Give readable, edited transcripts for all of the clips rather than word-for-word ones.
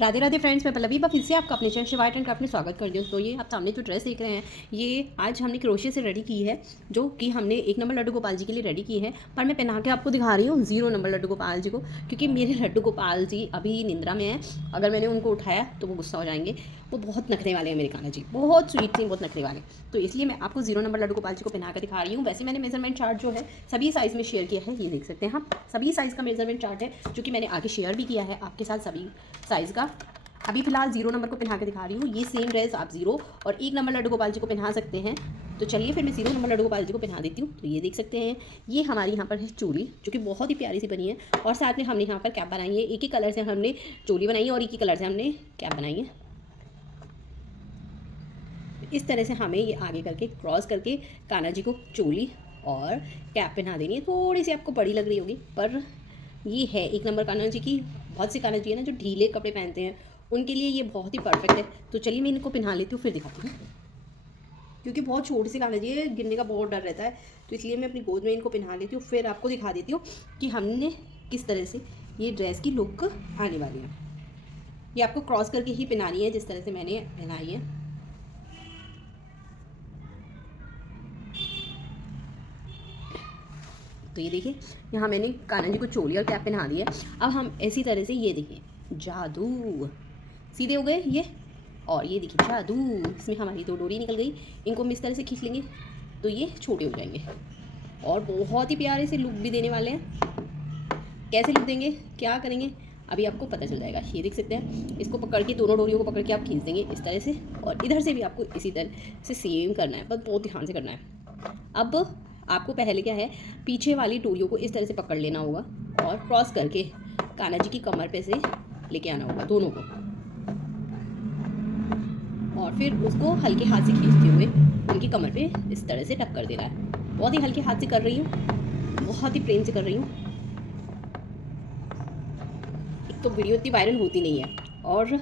Radhe Radhe friends, मैं पल्लवी फिर से आपका अपने channel Shiva art and craft में स्वागत करती हूँ। तो ये आप सामने जो ड्रेस देख रहे हैं, ये आज हमने क्रोशे से रेडी की है, जो कि हमने 1 नंबर लड्डू गोपाल जी के लिए रेडी की है। पर मैं पहना के आपको दिखा रही हूँ 0 नंबर लड्डू गोपाल जी को, क्योंकि मेरे लड्डू गोपाल जी अभी निंद्रा में हैं। अगर मैंने उनको उठाया तो वो गुस्सा हो जाएंगे। वो बहुत नखरे वाले हैं मेरे कान्हा जी, बहुत स्वीट थे, बहुत नखरे वाले। तो इसलिए मैं आपको 0 नंबर लड्डू गोपाल जी को पहना कर दिखा रही हूँ। वैसे मैंने मेजरमेंट चार्ट जो है सभी साइज़ में शेयर किया है, ये देख सकते हैं आप। सभी साइज़ का मेजरमेंट चार्ट है, जो कि मैंने आगे शेयर भी किया है आपके साथ सभी साइज़ का। अभी फिलहाल 0 नंबर को पहना के दिखा रही हूँ। ये सेम ड्रेस आप 0 और 1 नंबर लड्डू गोपाल जी को पहना सकते हैं। तो चलिए फिर मैं 0 नंबर लड्डू गोपाल जी को पहना देती हूँ। तो ये देख सकते हैं, ये हमारी यहाँ पर है चोली, जो कि बहुत ही प्यारी सी बनी है। और साथ में हमने यहाँ पर कैप बनाई है। एक ही कलर से हमने चोली बनाई है और एक ही कलर से हमने कैप बनाई है। इस तरह से हमें ये आगे करके क्रॉस करके कान्हा जी को चोली और कैप पहना देनी है। थोड़ी सी आपको बड़ी लग रही होगी, पर ये है 1 नंबर कान्हा जी की। बहुत से कान्हा जी है ना जो ढीले कपड़े पहनते हैं, उनके लिए ये बहुत ही परफेक्ट है। तो चलिए मैं इनको पहना लेती हूँ, फिर दिखाती हूँ। क्योंकि बहुत छोटी सी कान्हा जी है, गिरने का बहुत डर रहता है, तो इसलिए मैं अपनी गोद में इनको पहना लेती हूँ। फिर आपको दिखा देती हूँ कि हमने किस तरह से ये ड्रेस की लुक आने वाली है। ये आपको क्रॉस करके ही पहनानी है, जिस तरह से मैंने पहनाई है। तो ये देखिए, यहाँ मैंने कान्हा जी को चोली और कैप पहना दी है। अब हम इसी तरह से ये देखिए, जादू सीधे हो गए ये। और ये देखिए जादू, इसमें हमारी 2 डोरी निकल गई। इनको हम इस तरह से खींच लेंगे तो ये छोटे हो जाएंगे और बहुत ही प्यारे से लुक भी देने वाले हैं। कैसे लुक देंगे, क्या करेंगे, अभी आपको पता चल जाएगा। ये देख सकते हैं, इसको पकड़ के दोनों डोरियों को पकड़ के आप खींच देंगे इस तरह से, और इधर से भी आपको इसी तरह से सेम करना है, बस बहुत ध्यान से करना है। अब आपको पहले क्या है, पीछे वाली डोरियों को इस तरह से पकड़ लेना होगा और क्रॉस करके कान्हा जी की कमर पे से लेके आना होगा दोनों को, और फिर उसको हल्के हाथ से खींचते हुए उनकी कमर पे इस तरह से टक कर देना है। बहुत ही हल्के हाथ से कर रही हूँ, बहुत ही प्रेम से कर रही हूँ। एक तो वीडियो इतनी वायरल होती नहीं है, और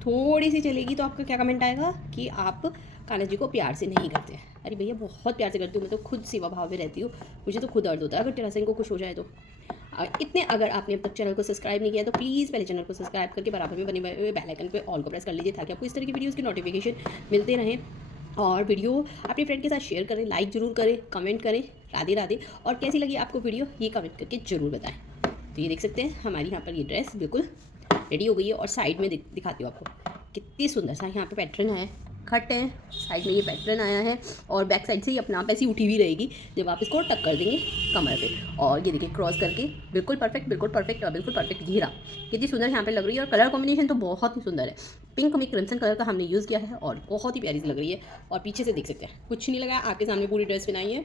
थोड़ी सी चलेगी तो आपका क्या कमेंट आएगा कि आप कान्हा जी को प्यार से नहीं करते हैं। अरे भैया, बहुत प्यार से करती हूँ, मैं तो खुद सेवा भाव में रहती हूँ। मुझे तो खुद दर्द होता है अगर टेरा सिंह को खुश हो जाए तो। इतने अगर आपने अब तक चैनल को सब्सक्राइब नहीं किया तो प्लीज़ पहले चैनल को सब्सक्राइब करके बराबर में बने हुए बेल आइकन पे ऑल को प्रेस कर लीजिए, ताकि आपको इस तरह की वीडियोस की नोटिफिकेशन मिलते रहें। और वीडियो अपने फ्रेंड के साथ शेयर करें, लाइक ज़रूर करें, कमेंट करें। राधे राधे। और कैसी लगी आपको वीडियो, ये कमेंट करके ज़रूर बताएं। तो ये देख सकते हैं, हमारी यहाँ पर ये ड्रेस बिल्कुल रेडी हो गई है। और साइड में दिखाती हूँ आपको, कितनी सुंदर सा यहाँ पे पैटर्न है, खट है, साइड में ये पैटर्न आया है। और बैक साइड से ये अपने आप ऐसी उठी हुई रहेगी जब आप इसको टक कर देंगे कमर पे। और ये देखिए क्रॉस करके बिल्कुल परफेक्ट, बिल्कुल परफेक्ट और बिल्कुल परफेक्ट घेरा। कितनी सुंदर यहाँ पे लग रही है, और कलर कॉम्बिनेशन तो बहुत ही सुंदर है। पिंक में क्रिम्सन कलर का हमने यूज़ किया है और बहुत ही प्यारी सी लग रही है। और पीछे से देख सकते हैं, कुछ नहीं लगाया, आपके सामने पूरी ड्रेस बनाई है।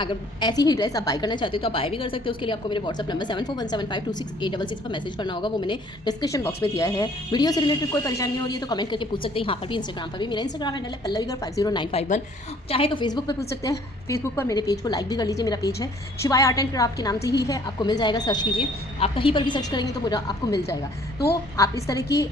अगर ऐसी ही ड्रेस आप बाय करना चाहते हो तो आप बाय भी कर सकते हो। उसके लिए आपको मेरे व्हाट्सअप नंबर 7417526866 पर मैसेज करना होगा, वो मैंने डिस्क्रिप्शन बॉक्स में दिया है। वीडियो से रिलेटेड कोई परेशानी हो रही है तो कमेंट करके पूछ सकते हैं। यहाँ पर भी, इंस्टाग्राम पर भी, मेरा इंस्टाग्राम हैंडल है पल्लवीगर50951। चाहे तो फेसबुक पर पूछ सकते हैं, फेसबुक पर मेरे पेज को लाइक भी कर लीजिए। मेरा पेज है शिवाय आर्ट एंड क्राफ्ट के नाम से ही है, आपको मिल जाएगा, सर्च कीजिए। आप कहीं पर भी सर्च करेंगे तो पूरा आपको मिल जाएगा। तो आप इस तरह की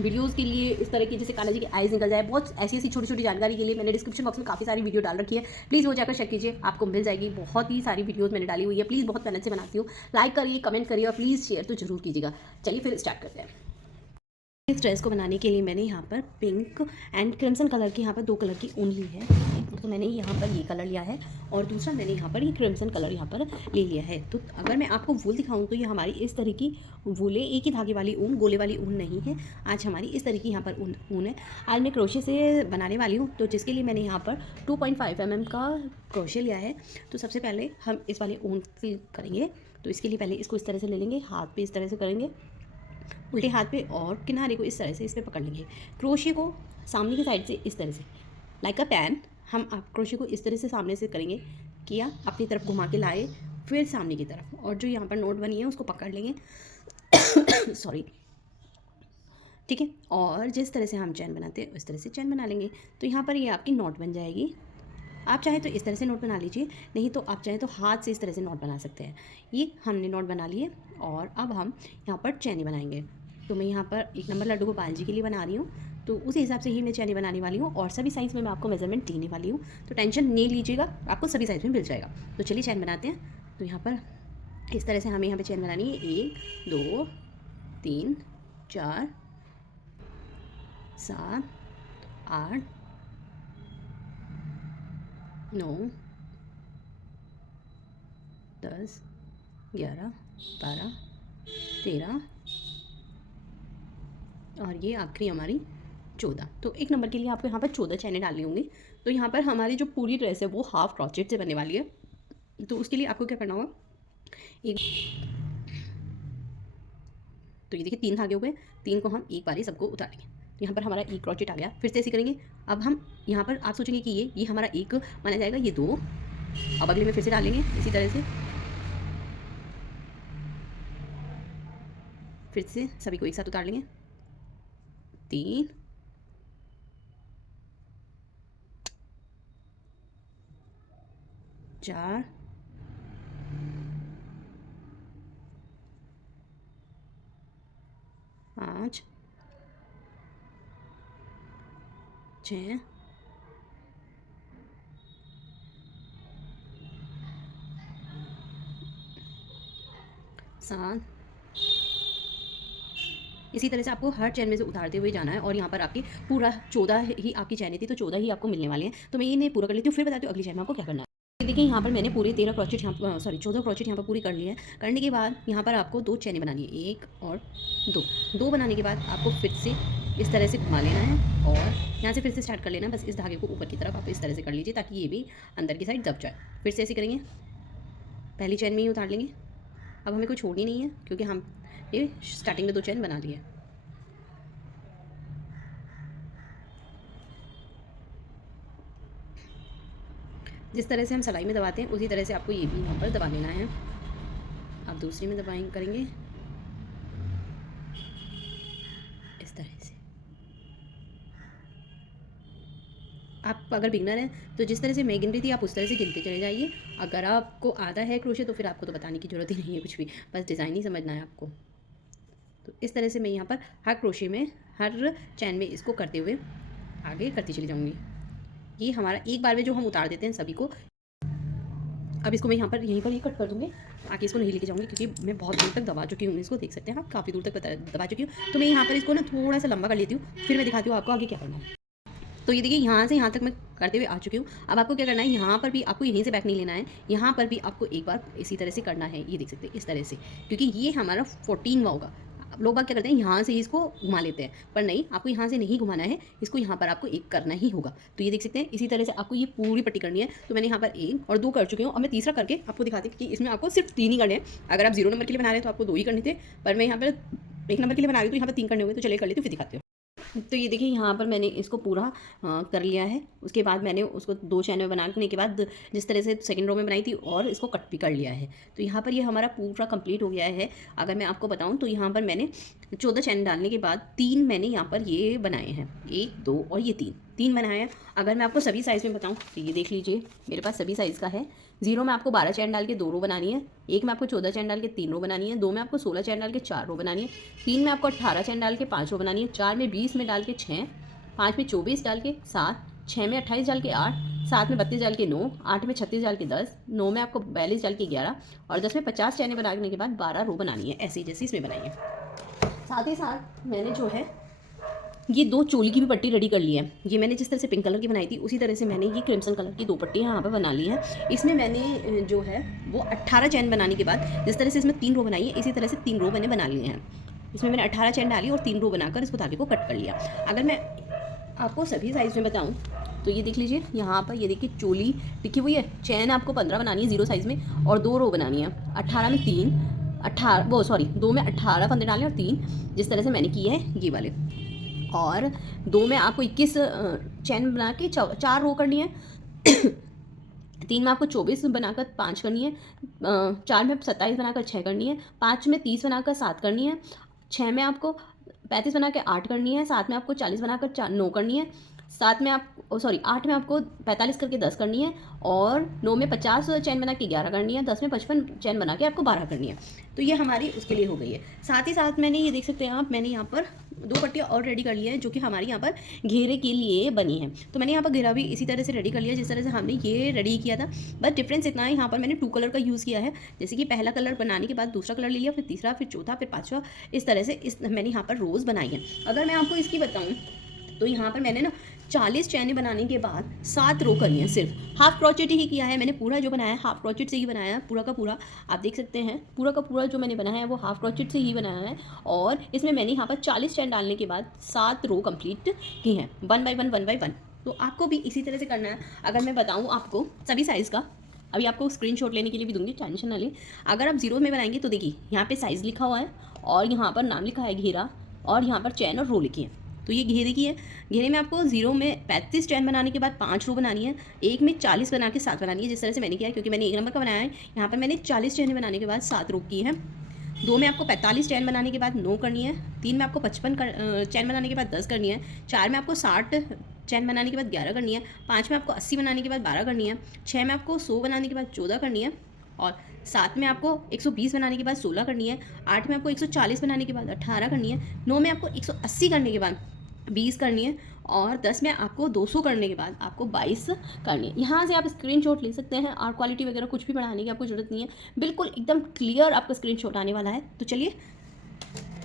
वीडियोज़ के लिए, इस तरह की जैसे कान्हा जी की आइज़ निकल जाए, बहुत ऐसी ऐसी छोटी छोटी जानकारी के लिए मैंने डिस्क्रिप्शन बॉक्स में काफ़ी सारी वीडियो डाल रखी है, प्लीज़ वो जाकर चेक कीजिए, आपको मिल जाएगी। बहुत ही सारी वीडियोस मैंने डाली हुई है, प्लीज़ बहुत मेहनत से बनाती हूँ। लाइक करिए, कमेंट करिए और प्लीज़ शेयर तो जरूर कीजिएगा। चलिए फिर स्टार्ट करते हैं। इस ड्रेस को बनाने के लिए मैंने यहाँ पर पिंक एंड क्रिम्सन कलर की यहाँ पर 2 कलर की ऊन ली है। तो मैंने यहाँ पर ये कलर लिया है और दूसरा मैंने यहाँ पर ये क्रिम्सन कलर यहाँ पर ले लिया है। तो अगर मैं आपको वूल दिखाऊँ तो ये हमारी इस तरह की वूलें, एक ही धागे वाली ऊन, गोले वाली ऊन नहीं है। आज हमारी इस तरह की यहाँ पर ऊन है। आज मैं क्रोशे से बनाने वाली हूँ, तो जिसके लिए मैंने यहाँ पर 2.5 mm का क्रोशे लिया है। तो सबसे पहले हम इस वाले ऊन फिल करेंगे। तो इसके लिए पहले इसको इस तरह से ले लेंगे, हाथ पे इस तरह से करेंगे उल्टे हाथ पे, और किनारे को इस तरह से इस पर पकड़ लेंगे। क्रोशे को सामने की साइड से इस तरह से लाइक अ पैन, हम क्रोशे को इस तरह से सामने से करेंगे, किया, अपनी तरफ घुमा के लाए, फिर सामने की तरफ, और जो यहाँ पर नोट बनी है उसको पकड़ लेंगे सॉरी, ठीक है। और जिस तरह से हम चैन बनाते हैं उस तरह से चैन बना लेंगे। तो यहाँ पर ये आपकी नोट बन जाएगी। आप चाहे तो इस तरह से नोट बना लीजिए, नहीं तो आप चाहे तो हाथ से इस तरह से नोट बना सकते हैं। ये हमने नोट बना लिए और अब हम यहाँ पर चैनी बनाएंगे। तो मैं यहाँ पर 1 नंबर लड्डू गोपाल जी के लिए बना रही हूँ, तो उस हिसाब से ही मैं चैनी बनाने वाली हूँ। और सभी साइज़ में मैं आपको मेजरमेंट देने वाली हूँ, तो टेंशन नहीं लीजिएगा, आपको सभी साइज़ में मिल जाएगा। तो चलिए चैन बनाते हैं। तो यहाँ पर इस तरह से हमें यहाँ पर चैन बनानी है, 1 2 3 4 7 8 9 10 11 12 13 और ये आखिरी हमारी 14। तो एक नंबर के लिए आपको यहाँ पर 14 चैनें डालनी होंगी। तो यहाँ पर हमारी जो पूरी ड्रेस है वो हाफ क्रॉचेट से बनने वाली है। तो उसके लिए आपको क्या करना होगा, एक तो ये देखिए 3 धागे हो गए, 3 को हम एक बार ही सबको उतारेंगे। तो यहाँ पर हमारा एक क्रॉचेट आ गया। फिर से ऐसे करेंगे। अब हम यहाँ पर आप सोचेंगे कि ये हमारा एक माना जाएगा, ये 2। अब अगले में फिर से डालेंगे इसी तरह से, फिर से सभी को एक साथ उतार लेंगे। 3 4 5 6 7। इसी तरह से आपको हर चैन में से उतारते हुए जाना है और यहाँ पर आपकी पूरा 14 ही आपकी चैनें थी, तो 14 ही आपको मिलने वाले हैं। तो मैं ये पूरा कर लेती हूँ, फिर बताती हूँ अगली चैन में आपको क्या करना है। देखिए यहाँ पर मैंने पूरे 13 क्रॉचेट यहाँ 14 क्रॉचेट यहाँ पर पूरी कर ली है। करने के बाद यहाँ पर आपको 2 चैनें बनानी है, 1 और 2 बनाने के बाद आपको फिर से इस तरह से घुमा लेना है और यहाँ से फिर से स्टार्ट कर लेना है। बस इस धागे को ऊपर की तरफ आप इस तरह से कर लीजिए ताकि ये भी अंदर की साइड दब जाए। फिर से ऐसे करेंगे, पहली चैन में ही उतार लेंगे। अब हमें कोई छोड़नी नहीं है क्योंकि हम ये स्टार्टिंग में 2 चैन बना लिए। जिस तरह से हम सिलाई में दबाते हैं उसी तरह से आपको ये भी यहाँ पर दबा लेना है। आप दूसरी में दबाएंगे करेंगे इस तरह से। आप अगर बिगनर हैं तो जिस तरह से मैं गिन रही थी आप उस तरह से गिनते चले जाइए। अगर आपको आता है क्रोशे तो फिर आपको तो बताने की ज़रूरत ही नहीं है कुछ भी, बस डिज़ाइन ही समझना है आपको। तो इस तरह से मैं यहाँ पर हर क्रोशे में हर चैन में इसको करते हुए आगे करती चली जाऊँगी। ये हमारा एक बार में जो हम उतार देते हैं सभी को। अब इसको मैं यहाँ पर यहीं पर ही कट कर दूँगी, आगे इसको नहीं लेके जाऊँगी क्योंकि मैं बहुत दूर तक दबा चुकी हूँ। इसको देख सकते हैं आप, काफ़ी दूर तक दबा चुकी हूँ। तो मैं यहाँ पर इसको ना थोड़ा सा लंबा कर लेती हूँ, फिर मैं दिखाती हूँ आपको आगे क्या करना है। तो ये देखिए यहाँ से यहाँ तक मैं करते हुए आ चुकी हूँ। अब आपको क्या करना है, यहाँ पर भी आपको यहीं से बैक नहीं लेना है, यहाँ पर भी आपको एक बार इसी तरह से करना है। ये देख सकते हैं इस तरह से, क्योंकि ये हमारा 14वां होगा। लोग बात क्या करते हैं, यहाँ से ही इसको घुमा लेते हैं, पर नहीं, आपको यहाँ से नहीं घुमाना है, इसको यहाँ पर आपको एक करना ही होगा। तो ये देख सकते हैं इसी तरह से आपको ये पूरी पट्टी करनी है। तो मैंने यहाँ पर 1 और 2 कर चुकी हूँ। अब मैं तीसरा करके आपको दिखाती हूँ कि इसमें आपको सिर्फ 3 ही करने हैं। अगर आप 0 नंबर के लिए बना रहे हैं तो आपको 2 ही करने थे, पर मैं यहाँ पर 1 नंबर के लिए बना रही हूँ तो यहाँ पर 3 करने होंगे। तो चलिए कर लेती हूँ, फिर दिखाती हूँ। तो ये देखिए यहाँ पर मैंने इसको पूरा कर लिया है। उसके बाद मैंने उसको 2 चैन में बनाने के बाद जिस तरह से सेकंड रो में बनाई थी और इसको कट भी कर लिया है। तो यहाँ पर ये हमारा पूरा कंप्लीट हो गया है। अगर मैं आपको बताऊँ तो यहाँ पर मैंने 14 चैन डालने के बाद 3 मैंने यहाँ पर ये बनाए हैं, 1 2 और ये 3 बनाए हैं। अगर मैं आपको सभी साइज़ में बताऊँ तो ये देख लीजिए मेरे पास सभी साइज़ का है। 0 में आपको 12 चैन डाल के 2 रो बनानी है, 1 में आपको 14 चैन डाल के 3 रो बनानी है, 2 में आपको 16 चैन डाल के 4 रो बनानी है, 3 में आपको 18 चैन डाल के 5 रो बनानी है, 4 में 20 में डाल के 6, 5 में 24 डाल के 7, 6 में 28 डाल के 8, 7 में 32 डाल के 9, 8 में 36 डाल के 10, 9 में आपको 42 डाल के 11 और 10 में 50 चैनें बनाने के बाद 12 रो बनानी है, ऐसी जैसी इसमें बनाई है। साथ ही साथ मैंने जो है ये 2 चोली की भी पट्टी रेडी कर ली है। ये मैंने जिस तरह से पिंक कलर की बनाई थी उसी तरह से मैंने ये क्रिम्सन कलर की 2 पट्टियाँ यहाँ पर बना ली हैं। इसमें मैंने जो है वो 18 चैन बनाने के बाद जिस तरह से इसमें 3 रो बनाई है इसी तरह से 3 रो मैंने बना लिए हैं। इसमें मैंने 18 चैन डाली और 3 रो बनाकर इसको धागे को कट कर लिया। अगर मैं आपको सभी साइज़ में बताऊँ तो ये देख लीजिए यहाँ पर, ये देखिए चोली लिखी हुई है। चैन आपको 15 बनानी है 0 साइज़ में और 2 रो बनानी है। 18 में 3, 2 में 18 फंदे डालें और 3 जिस तरह से मैंने किए हैं ये वाले, और 2 में आपको 21 चैन बना के 4 रो करनी है। 3 में आपको 24 बनाकर 5 करनी है, 4 में 27 बनाकर 6 करनी है, 5 में 30 बनाकर 7 करनी है, 6 में आपको 35 बना के 8 करनी है, 7 में आपको 40 बनाकर 9 करनी है, 7 में आप सॉरी 8 में आपको 45 करके 10 करनी है, और 9 में 50 चैन बना के 11 करनी है, 10 में 55 चैन बना के आपको 12 करनी है। तो ये हमारी उसके लिए हो गई है। साथ ही साथ मैंने ये देख सकते हैं आप, मैंने यहाँ पर 2 पट्टियाँ और रेडी कर ली है जो कि हमारी यहाँ पर घेरे के लिए बनी है। तो मैंने यहाँ पर घेरा भी इसी तरह से रेडी कर लिया जिस तरह से हमने ये रेडी किया था। बस डिफरेंस इतना है, यहाँ पर मैंने 2 कलर का यूज़ किया है। जैसे कि पहला कलर बनाने के बाद दूसरा कलर ले लिया, फिर तीसरा, फिर चौथा, फिर पाँचवा, इस तरह से मैंने यहाँ पर रोज़ बनाई है। अगर मैं आपको इसकी बताऊँ तो यहाँ पर मैंने ना 40 चैनें बनाने के बाद 7 रो करी हैं। सिर्फ हाफ क्रोचेट ही किया है मैंने, पूरा जो बनाया है हाफ क्रोचेट से ही बनाया है, पूरा का पूरा। आप देख सकते हैं पूरा का पूरा जो मैंने बनाया है वो हाफ क्रोचेट से ही बनाया है। और इसमें मैंने यहाँ पर 40 चैन डालने के बाद 7 रो कंप्लीट की हैं, 1 बाय 1। तो आपको भी इसी तरह से करना है। अगर मैं बताऊँ आपको सभी साइज़ का, अभी आपको स्क्रीनशॉट लेने के लिए भी दूंगी, टेंशन ना लें। अगर आप 0 में बनाएंगे तो देखिए यहाँ पे साइज़ लिखा हुआ है, और यहाँ पर नाम लिखा है घेरा, और यहाँ पर चैन और रो लिखी है। तो ये घेरे की है। घेरे में आपको 0 में 35 चैन बनाने के बाद 5 रो बनानी है, 1 में 40 बना के 7 बनानी है, जिस तरह से मैंने किया है, क्योंकि मैंने 1 नंबर का बनाया है। यहाँ पर मैंने 40 चैन बनाने के बाद 7 रो की है। 2 में आपको 45 चैन बनाने के बाद 9 करनी है, 3 में आपको 55 चैन बनाने के बाद 10 करनी है, 4 में आपको 60 चैन बनाने के बाद 11 करनी है, 5 में आपको 80 बनाने के बाद 12 करनी है, 6 में आपको 100 बनाने के बाद 14 करनी है, और 7 में आपको 120 बनाने के बाद 16 करनी है, 8 में आपको 140 बनाने के बाद 18 करनी है, 9 में आपको 180 करने के बाद 20 करनी है, और 10 में आपको 200 करने के बाद आपको 22 करनी है। यहाँ से आप स्क्रीनशॉट ले सकते हैं, और क्वालिटी वगैरह कुछ भी बढ़ाने की आपको ज़रूरत नहीं है, बिल्कुल एकदम क्लियर आपका स्क्रीनशॉट आने वाला है। तो चलिए,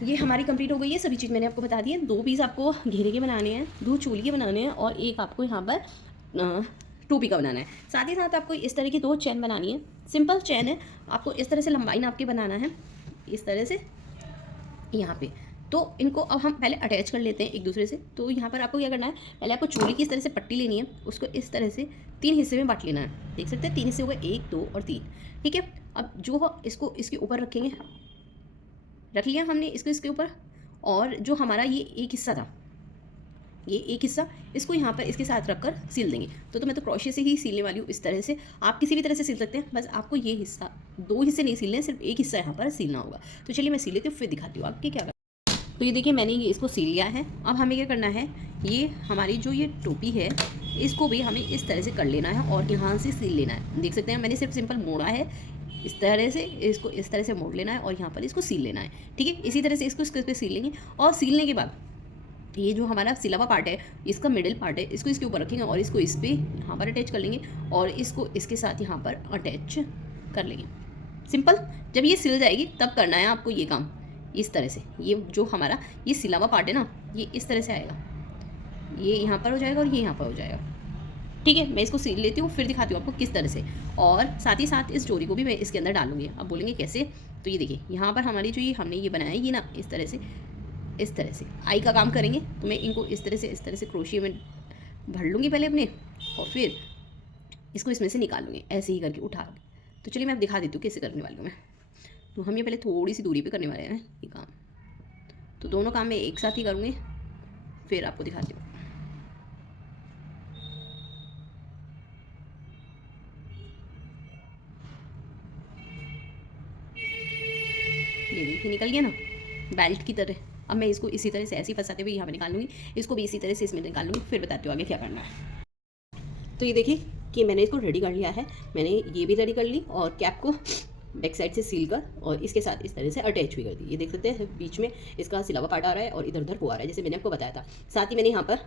ये हमारी कंप्लीट हो गई है। सभी चीज़ मैंने आपको बता दी है। 2 पीस आपको घेरे के बनाने हैं, 2 चूली के बनाने हैं, और एक आपको यहाँ पर टोपी का बनाना है। साथ ही साथ आपको इस तरह की 2 चैन बनानी है। सिंपल चैन है, आपको इस तरह से लंबाई नाप के बनाना है, इस तरह से यहाँ पे। तो इनको अब हम पहले अटैच कर लेते हैं एक दूसरे से। तो यहाँ पर आपको क्या करना है, पहले आपको चूड़ी की इस तरह से पट्टी लेनी है, उसको इस तरह से 3 हिस्से में बांट लेना है। देख सकते हैं 3 हिस्से हो गए, 1, 2 और 3। ठीक है, अब जो इसको इसके ऊपर रखेंगे, रख लिया हमने इसको इसके ऊपर, और जो हमारा ये एक हिस्सा था, ये एक हिस्सा, इसको यहाँ पर इसके साथ रखकर सिल देंगे। तो मैं तो क्रोशे से ही सिलने वाली हूँ इस तरह से। आप किसी भी तरह से सिल सकते हैं, बस आपको ये हिस्सा, 2 हिस्से नहीं सिलने, सिर्फ एक हिस्सा यहाँ पर सिलना होगा। तो चलिए मैं सिल लेती हूँ, फिर दिखाती हूँ आपके क्या करना। तो ये देखिए मैंने ये इसको सिल लिया है। अब हमें क्या करना है, ये हमारी जो ये टोपी है इसको भी हमें इस तरह से कर लेना है, और यहाँ से सिल लेना है। देख सकते हैं मैंने सिर्फ सिंपल मोड़ा है, इस तरह से इसको इस तरह से मोड़ लेना है, और यहाँ पर इसको सील लेना है। ठीक है, इसी तरह से इसको इसके पे सील लेंगे, और सीलने के बाद ये जो हमारा सिला हुआ पार्ट है, इसका मिडिल पार्ट है, इसको इसके ऊपर रखेंगे, और इसको इस पर यहाँ पर अटैच कर लेंगे, और इसको इसके साथ यहाँ पर अटैच कर लेंगे। सिंपल। जब ये सिल जाएगी तब करना है आपको ये काम, इस तरह से। ये जो हमारा ये सिला हुआ पार्ट है ना, ये इस तरह से आएगा, ये यहाँ पर हो जाएगा और ये यहाँ पर हो जाएगा। ठीक है, मैं इसको सील लेती हूँ, फिर दिखाती हूँ आपको किस तरह से। और साथ ही साथ इस चोरी को भी मैं इसके अंदर डालूंगी। अब बोलेंगे कैसे, तो ये देखिए यहाँ पर हमारी जो ये हमने ये बनाया है, ये ना इस तरह से आई का काम करेंगे। तो मैं इनको इस तरह से क्रोशिया में भर लूँगी पहले अपने, और फिर इसको इसमें से निकाल लूँगी, ऐसे ही करके उठा के। तो चलिए मैं अब दिखा देती हूँ कैसे करने वाली हूँ मैं। तो हम ये पहले थोड़ी सी दूरी पे करने वाले हैं ये काम। तो दोनों काम मैं एक साथ ही करूँगी, फिर आपको दिखाती हूँ। ये देखिए निकल गया ना बेल्ट की तरह। अब मैं इसको इसी तरह से ऐसे ही फंसाते हुए यहाँ पे निकाल लूँगी, इसको भी इसी तरह से इसमें निकाल लूँगी, फिर बताती हूँ आगे क्या करना है। तो ये देखिए कि मैंने इसको रेडी कर लिया है। मैंने ये भी रेडी कर ली, और कैप को बैक साइड से सील कर और इसके साथ इस तरह से अटैच भी कर दी। ये देख सकते हैं बीच में इसका सिलावा पार्ट आ रहा है, और इधर उधर वो आ रहा है, जैसे मैंने आपको बताया था। साथ ही मैंने यहाँ पर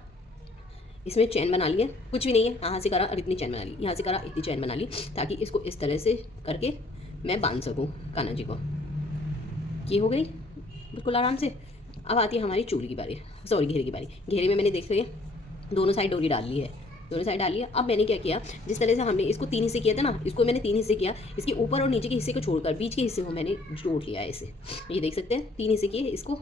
इसमें चैन बना ली है, कुछ भी नहीं है, यहाँ से करा और इतनी चैन बना ली, यहाँ से करा इतनी चैन बना ली, ताकि इसको इस तरह से करके मैं बांध सकूँ कान्हा जी को। ये हो गई बिल्कुल आराम से। अब आती है हमारी चूड़ी की बारी, सॉरी घेरे की बारी। घेरे में मैंने देख रही है दोनों साइड डोरी डाल ली है, दोनों साइड डाल लिया। अब मैंने क्या किया, जिस तरह से हमने इसको 3 हिस्से किया था ना, इसको मैंने 3 हिस्से किया। इसके ऊपर और नीचे के हिस्से को छोड़कर बीच के हिस्से को मैंने जोड़ लिया है इसे। ये देख सकते हैं 3 हिस्से किए इसको,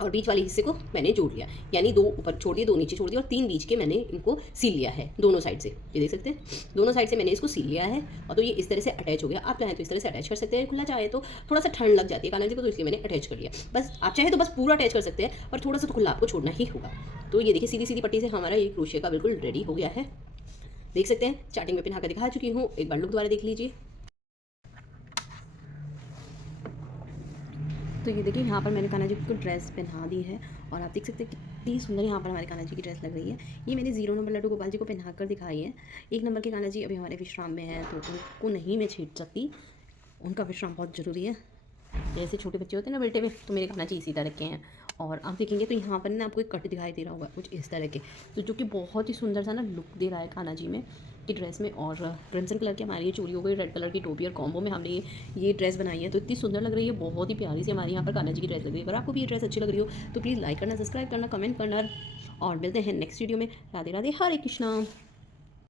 और बीच वाले हिस्से को मैंने जोड़ लिया, यानी 2 ऊपर छोड़ दिए, 2 नीचे छोड़ दिए, और 3 बीच के मैंने इनको सील लिया है दोनों साइड से। ये देख सकते हैं दोनों साइड से मैंने इसको सील लिया है, और तो ये इस तरह से अटैच हो गया। आप चाहें तो इस तरह से अटैच कर सकते हैं, खुला चाहे तो थोड़ा सा ठंड लग जाती है कान्हा जी को, तो इसलिए मैंने अटैच कर लिया। बस आप चाहे तो बस पूरा अटैच कर सकते हैं, पर थोड़ा सा तो खुला आपको छोड़ना ही होगा। तो ये देखिए सीधी सीधी पट्टी से हमारा ये क्रोशिया का बिल्कुल रेडी हो गया है। देख सकते हैं स्टार्टिंग में पहना कर दिखा चुकी हूँ, एक बार लुक दोबारा देख लीजिए। तो ये देखिए यहाँ पर मैंने कान्हा जी को ड्रेस पहना दी है और आप देख सकते हैं कितनी सुंदर यहाँ पर हमारे कान्हा जी की ड्रेस लग रही है। ये मैंने 0 नंबर लड्डू गोपाल जी को पहना कर दिखाई है। 1 नंबर के कान्हा जी अभी हमारे विश्राम में हैं, तो उनको नहीं मैं छेड़ सकती, उनका विश्राम बहुत ज़रूरी है। जैसे छोटे बच्चे होते हैं ना बेटे में, तो मेरे कान्हा जी इसी तरह के हैं। और आप देखेंगे तो यहाँ पर ना आपको एक कट दिखाई दे रहा होगा कुछ इस तरह के, तो जो कि बहुत ही सुंदर सा ना लुक दे रहा है कान्हा जी में की ड्रेस में। और क्रिम्सन कलर की हमारी ये चूड़ी हो गई, रेड कलर की टोपी और कॉम्बो में हमने ये ड्रेस बनाई है, तो इतनी सुंदर लग रही है, बहुत ही प्यारी सी हमारी यहाँ पर कान्हा जी की ड्रेस लग रही है। अगर आपको भी ये ड्रेस अच्छी लग रही हो तो प्लीज़ लाइक करना, सब्सक्राइब करना, कमेंट करना और मिलते हैं नेक्स्ट वीडियो में। राधे राधे, हरे कृष्णा।